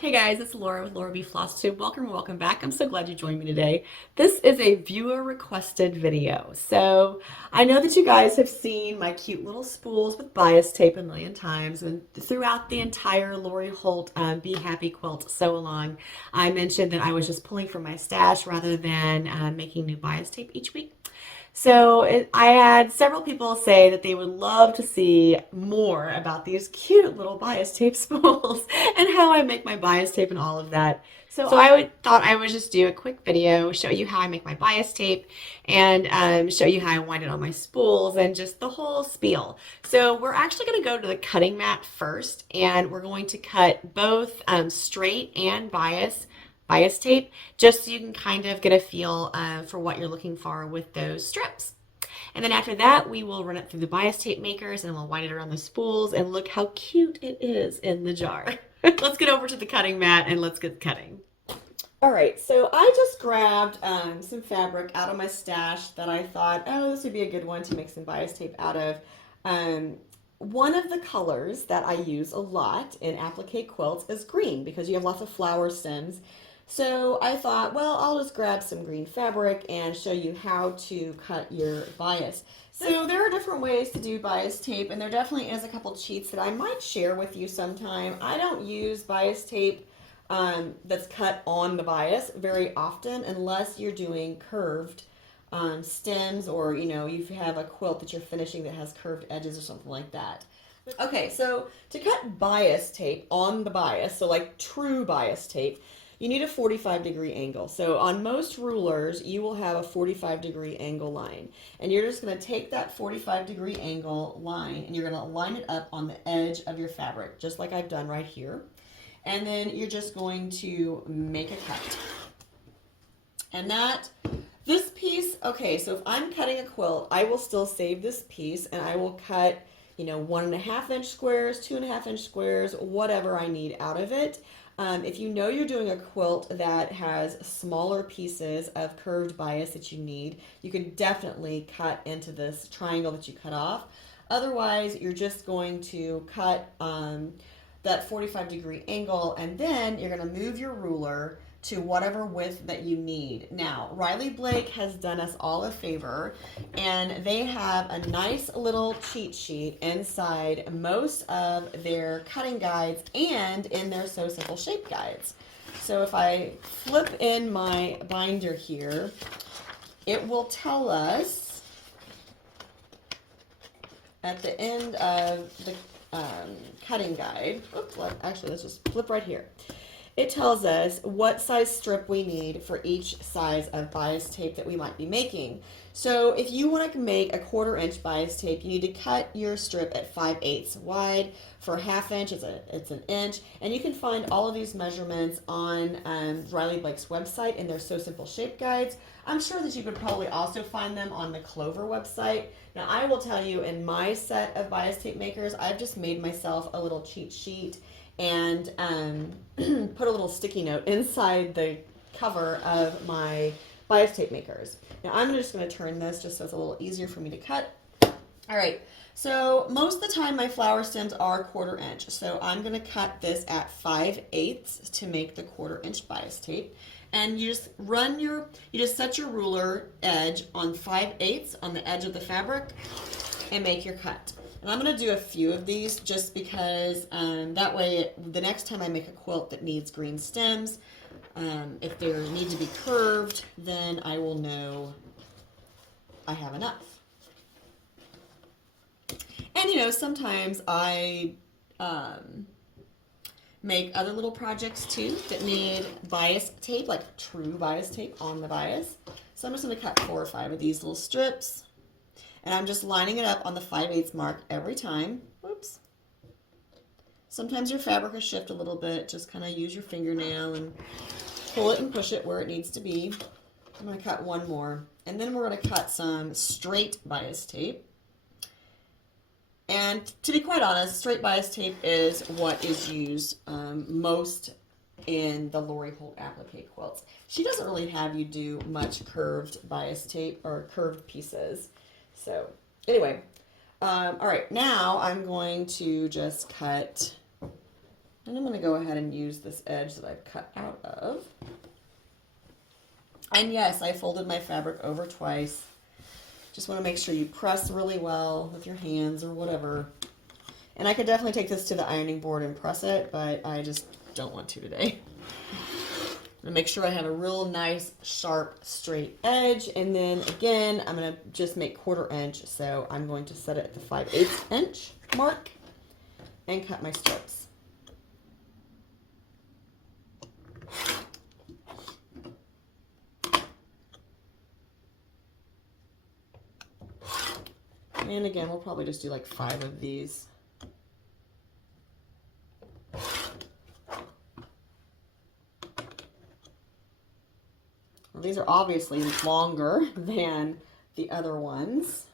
Hey guys, it's Laura with Laura B. Floss Tube. Welcome back. I'm so glad you joined me today. This is a viewer requested video. So I know that you guys have seen my cute little spools with bias tape a million times, and throughout the entire Lori Holt Be Happy Quilt sew along, I mentioned that I was just pulling from my stash rather than making new bias tape each week. I had several people say that they would love to see more about these cute little bias tape spools and how I make my bias tape and all of that. Thought I would just do a quick video, show you how I make my bias tape, and show you how I wind it on my spools and just the whole spiel. So we're actually going to go to the cutting mat first, and we're going to cut both straight and bias tape, just so you can kind of get a feel for what you're looking for with those strips. And then after that, we will run it through the bias tape makers and we'll wind it around the spools, and look how cute it is in the jar. Let's get over to the cutting mat and let's get cutting. All right, so I just grabbed some fabric out of my stash that I thought, oh, this would be a good one to make some bias tape out of. One of the colors that I use a lot in applique quilts is green, because you have lots of flower stems. So I thought, well, I'll just grab some green fabric and show you how to cut your bias. So there are different ways to do bias tape, and there definitely is a couple cheats that I might share with you sometime. I don't use bias tape that's cut on the bias very often unless you're doing curved stems, or you have a quilt that you're finishing that has curved edges or something like that. Okay, so to cut bias tape on the bias, so like true bias tape, you need a 45-degree angle. So on most rulers, you will have a 45-degree angle line. And you're just going to take that 45-degree angle line and you're going to line it up on the edge of your fabric, just like I've done right here. And then you're just going to make a cut. And this piece, okay, so if I'm cutting a quilt, I will still save this piece and I will cut, 1.5-inch squares, 2.5-inch squares, whatever I need out of it. If you know you're doing a quilt that has smaller pieces of curved bias that you need, you can definitely cut into this triangle that you cut off. Otherwise, you're just going to cut that 45-degree angle, and then you're going to move your ruler to whatever width that you need. Now, Riley Blake has done us all a favor, and they have a nice little cheat sheet inside most of their cutting guides and in their Sew Simple shape guides. So if I flip in my binder here, it will tell us at the end of the cutting guide, actually let's just flip right here. It tells us what size strip we need for each size of bias tape that we might be making. So if you want to make a 1/4-inch bias tape, you need to cut your strip at 5/8 wide. For 1/2 inch, it's an inch. And you can find all of these measurements on Riley Blake's website in their Sew Simple shape guides. I'm sure that you could probably also find them on the Clover website. Now I will tell you, in my set of bias tape makers, I've just made myself a little cheat sheet and put a little sticky note inside the cover of my bias tape makers. Now I'm just going to turn this just so it's a little easier for me to cut. All right, so most of the time my flower stems are 1/4 inch, so I'm going to cut this at 5/8 to make the 1/4 inch bias tape. And you just set your ruler edge on 5/8 on the edge of the fabric and make your cut. And I'm going to do a few of these just because that way the next time I make a quilt that needs green stems, if they need to be curved, then I will know I have enough. And sometimes I make other little projects too that need bias tape, like true bias tape on the bias. So I'm just going to cut 4 or 5 of these little strips. And I'm just lining it up on the 5/8 mark every time. Whoops. Sometimes your fabric will shift a little bit. Just kind of use your fingernail and pull it and push it where it needs to be. I'm going to cut one more. And then we're going to cut some straight bias tape. And to be quite honest, straight bias tape is what is used most in the Lori Holt applique quilts. She doesn't really have you do much curved bias tape or curved pieces. So anyway, all right, now I'm going to just cut And I'm going to go ahead and use this edge that I've cut out of. And yes, I folded my fabric over twice. Just want to make sure you press really well with your hands or whatever. And I could definitely take this to the ironing board and press it, but I just don't want to today. I'm going to make sure I have a real nice, sharp, straight edge. And then again, I'm going to just make 1/4 inch. So I'm going to set it at the 5/8 inch mark and cut my strips. And again, we'll probably just do like 5 of these. Well, these are obviously longer than the other ones,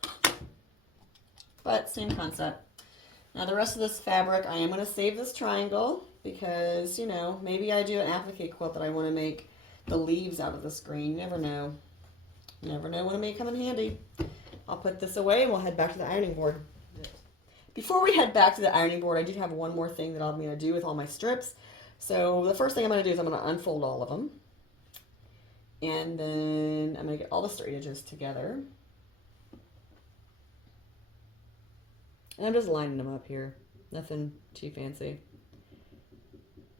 but same concept. Now the rest of this fabric, I am going to save this triangle because, you know, maybe I do an applique quilt that I want to make the leaves out of this green. You never know. You never know when it may come in handy. I'll put this away and we'll head back to the ironing board. Before we head back to the ironing board, I do have one more thing that I'm going to do with all my strips. So the first thing I'm going to do is I'm going to unfold all of them. And then I'm going to get all the straight edges together. And I'm just lining them up here. Nothing too fancy.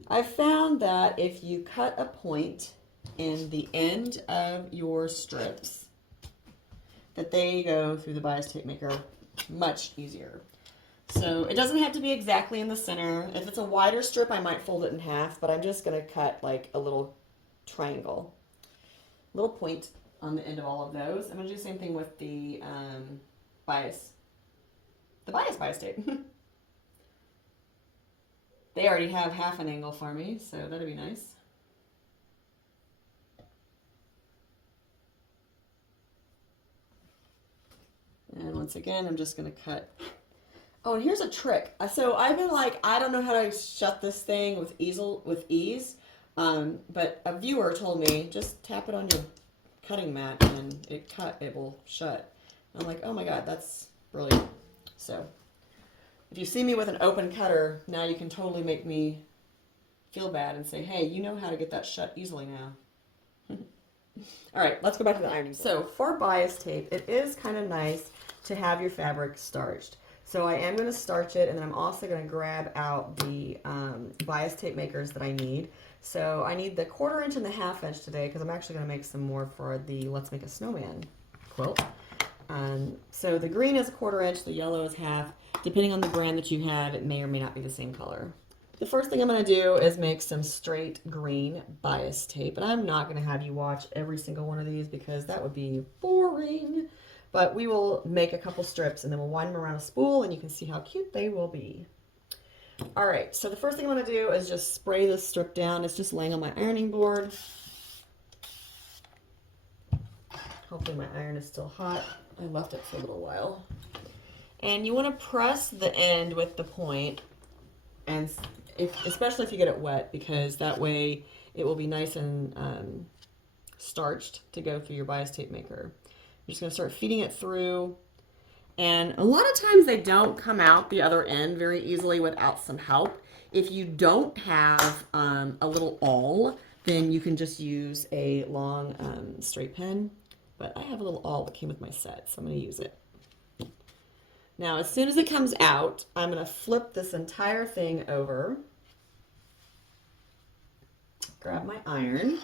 I've found that if you cut a point in the end of your strips, that they go through the bias tape maker much easier. So it doesn't have to be exactly in the center. If it's a wider strip, I might fold it in half, but I'm just going to cut like a little triangle, little point on the end of all of those. I'm going to do the same thing with the bias tape. They already have half an angle for me, so that'd be nice. And once again, I'm just going to cut. Oh, and here's a trick. So I've been like, I don't know how to shut this thing with ease. But a viewer told me, just tap it on your cutting mat and it will shut. I'm like, oh my God, that's brilliant. So if you see me with an open cutter, now you can totally make me feel bad and say, hey, you know how to get that shut easily now. All right, let's go back to the ironing board. So for bias tape, it is kind of nice to have your fabric starched. So I am going to starch it, and then I'm also going to grab out the bias tape makers that I need. So I need the 1/4 inch and the 1/2 inch today because I'm actually going to make some more for the Let's Make a Snowman quilt. So the green is a 1/4 inch, the yellow is half. Depending on the brand that you have, it may or may not be the same color. The first thing I'm going to do is make some straight green bias tape. And I'm not going to have you watch every single one of these because that would be boring. But we will make a couple strips and then we'll wind them around a spool and you can see how cute they will be. All right, so the first thing I'm going to do is just spray this strip down. It's just laying on my ironing board. Hopefully my iron is still hot. I left it for a little while. And you want to press the end with the point, and especially if you get it wet, because that way it will be nice and starched to go through your bias tape maker. You're just going to start feeding it through. And a lot of times they don't come out the other end very easily without some help. If you don't have a little awl, then you can just use a long straight pin. But I have a little awl that came with my set, so I'm going to use it. Now, as soon as it comes out, I'm going to flip this entire thing over. Grab my iron.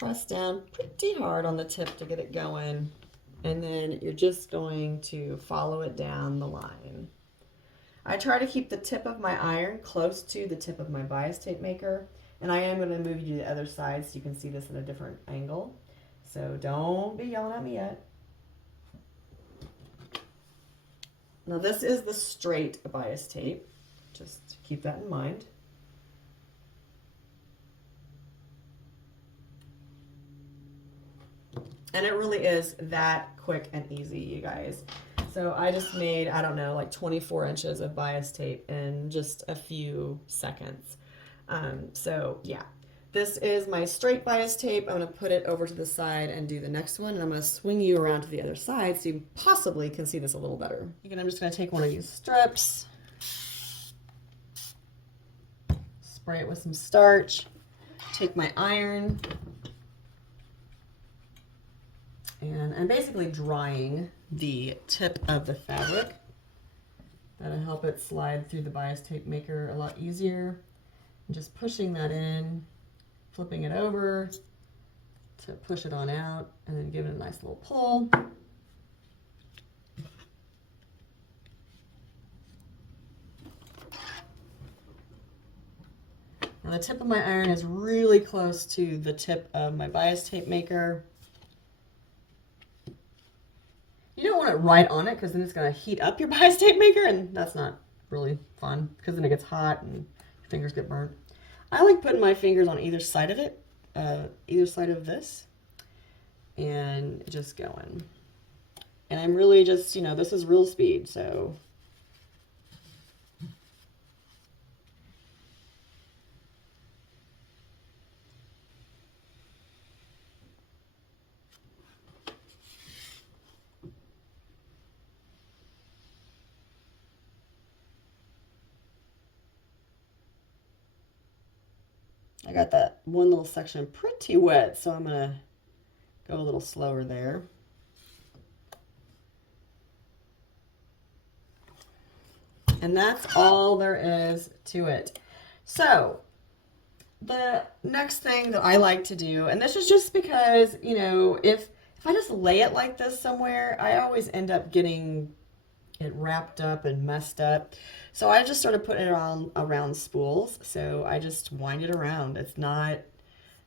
Press down pretty hard on the tip to get it going. And then you're just going to follow it down the line. I try to keep the tip of my iron close to the tip of my bias tape maker. And I am going to move you to the other side so you can see this at a different angle. So don't be yelling at me yet. Now this is the straight bias tape. Just keep that in mind. And it really is that quick and easy, you guys. So I just made, I don't know, like 24 inches of bias tape in just a few seconds. So yeah. This is my straight bias tape. I'm going to put it over to the side and do the next one. And I'm going to swing you around to the other side so you possibly can see this a little better. Again, I'm just going to take one of these strips, spray it with some starch, take my iron, and I'm basically drying the tip of the fabric. That'll help it slide through the bias tape maker a lot easier. And just pushing that in, flipping it over to push it on out, and then give it a nice little pull. Now the tip of my iron is really close to the tip of my bias tape maker. You don't want it right on it because then it's going to heat up your bias tape maker, and that's not really fun because then it gets hot and your fingers get burnt. I like putting my fingers on either side of it, either side of this, and just going. And I'm really just, you know, this is real speed, so. I got that one little section pretty wet, so I'm going to go a little slower there. And that's all there is to it. So the next thing that I like to do, and this is just because, you know, if I just lay it like this somewhere, I always end up getting it wrapped up and messed up. So I just sort of put it around spools. So I just wind it around. It's not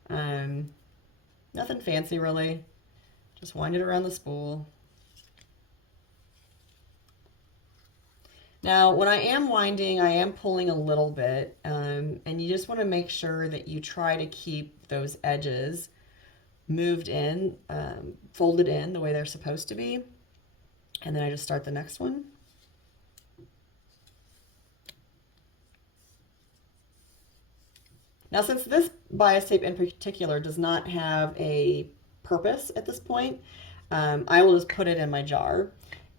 nothing fancy really. Just wind it around the spool. Now, when I am winding, I am pulling a little bit, and you just want to make sure that you try to keep those edges moved in, folded in the way they're supposed to be. And then I just start the next one. Now, since this bias tape in particular does not have a purpose at this point, I will just put it in my jar.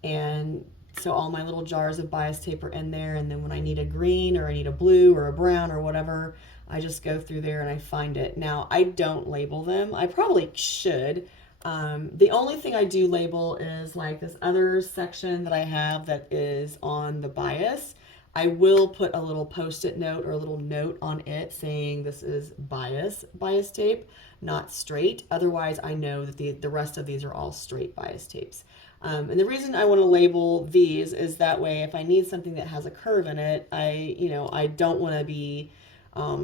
And so all my little jars of bias tape are in there, and then when I need a green or I need a blue or a brown or whatever, I just go through there and I find it. Now, I don't label them. I probably should. The only thing I do label is like this other section that I have that is on the bias. I will put a little post-it note or a little note on it saying this is bias tape, not straight. Otherwise, I know that the rest of these are all straight bias tapes. And the reason I want to label these is that way if I need something that has a curve in it, I don't want to be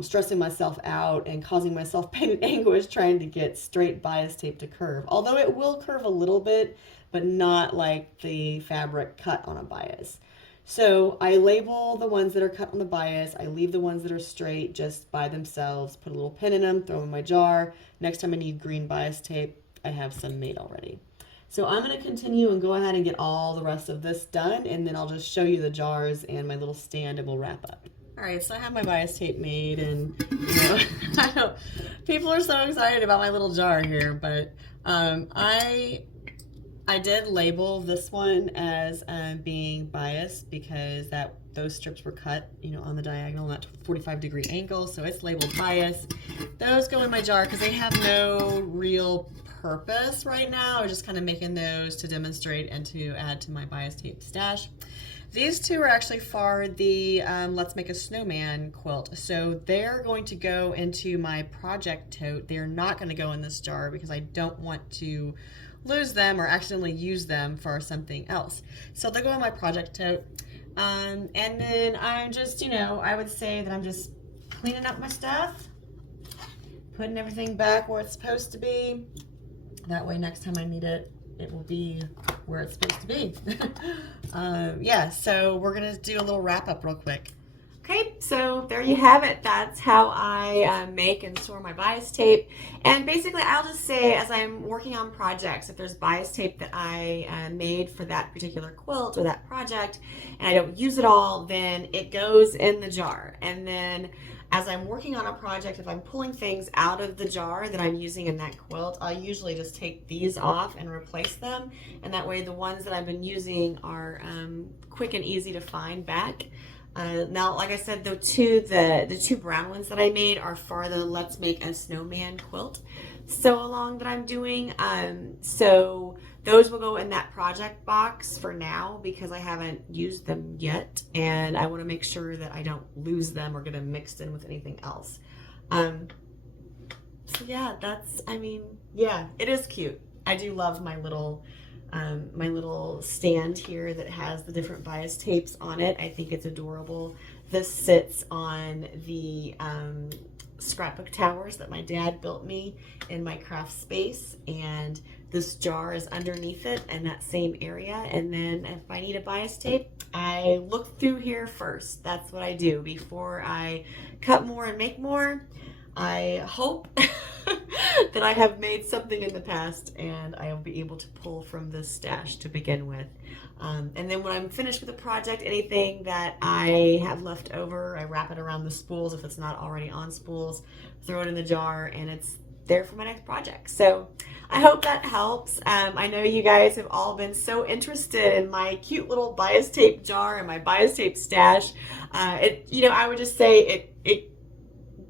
stressing myself out and causing myself pain and anguish trying to get straight bias tape to curve. Although it will curve a little bit, but not like the fabric cut on a bias. So I label the ones that are cut on the bias. I leave the ones that are straight just by themselves, put a little pin in them, throw them in my jar. Next time I need green bias tape, I have some made already. So I'm going to continue and go ahead and get all the rest of this done, and then I'll just show you the jars and my little stand, and we'll wrap up. All right, so I have my bias tape made, and I know people are so excited about my little jar here, but I did label this one as being biased because those strips were cut, on the diagonal at 45-degree angle, so it's labeled bias. Those go in my jar because they have no real purpose right now. I'm just kind of making those to demonstrate and to add to my bias tape stash. These two are actually for the Let's Make a Snowman quilt. So they're going to go into my project tote. They're not going to go in this jar because I don't want to lose them or accidentally use them for something else. So they go in my project tote. And then I'm just, I would say that I'm just cleaning up my stuff, putting everything back where it's supposed to be. That way next time I need it, it will be where it's supposed to be. Yeah, so we're gonna do a little wrap up real quick. Okay, so there you have it. That's how I make and store my bias tape. And basically, I'll just say as I'm working on projects, if there's bias tape that I made for that particular quilt or that project and I don't use it all, then it goes in the jar. And then as I'm working on a project, if I'm pulling things out of the jar that I'm using in that quilt, I'll usually just take these off and replace them. And that way the ones that I've been using are quick and easy to find back. Now, like I said, the two brown ones that I made are for the Let's Make a Snowman quilt sew along that I'm doing. So those will go in that project box for now because I haven't used them yet, and I want to make sure that I don't lose them or get them mixed in with anything else. So yeah, yeah, it is cute. I do love my little stand here that has the different bias tapes on it. I think it's adorable. This sits on the scrapbook towers that my dad built me in my craft space, and this jar is underneath it in that same area. And then if I need a bias tape, I look through here first. That's what I do before I cut more and make more. I hope that I have made something in the past and I will be able to pull from this stash to begin with. And then when I'm finished with a project, anything that I have left over, I wrap it around the spools if it's not already on spools, throw it in the jar, and it's there for my next project. So I hope that helps. I know you guys have all been so interested in my cute little bias tape jar and my bias tape stash. I would just say it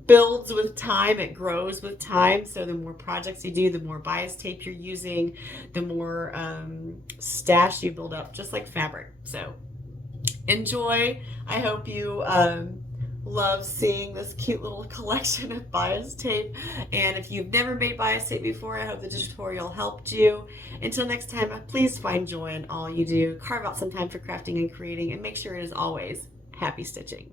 builds with time, it grows with time. So the more projects you do, the more bias tape you're using, the more stash you build up, just like fabric. So enjoy. I hope you love seeing this cute little collection of bias tape. And if you've never made bias tape before, I hope the tutorial helped you. Until next time, please find joy in all you do. Carve out some time for crafting and creating, and make sure it is always happy stitching.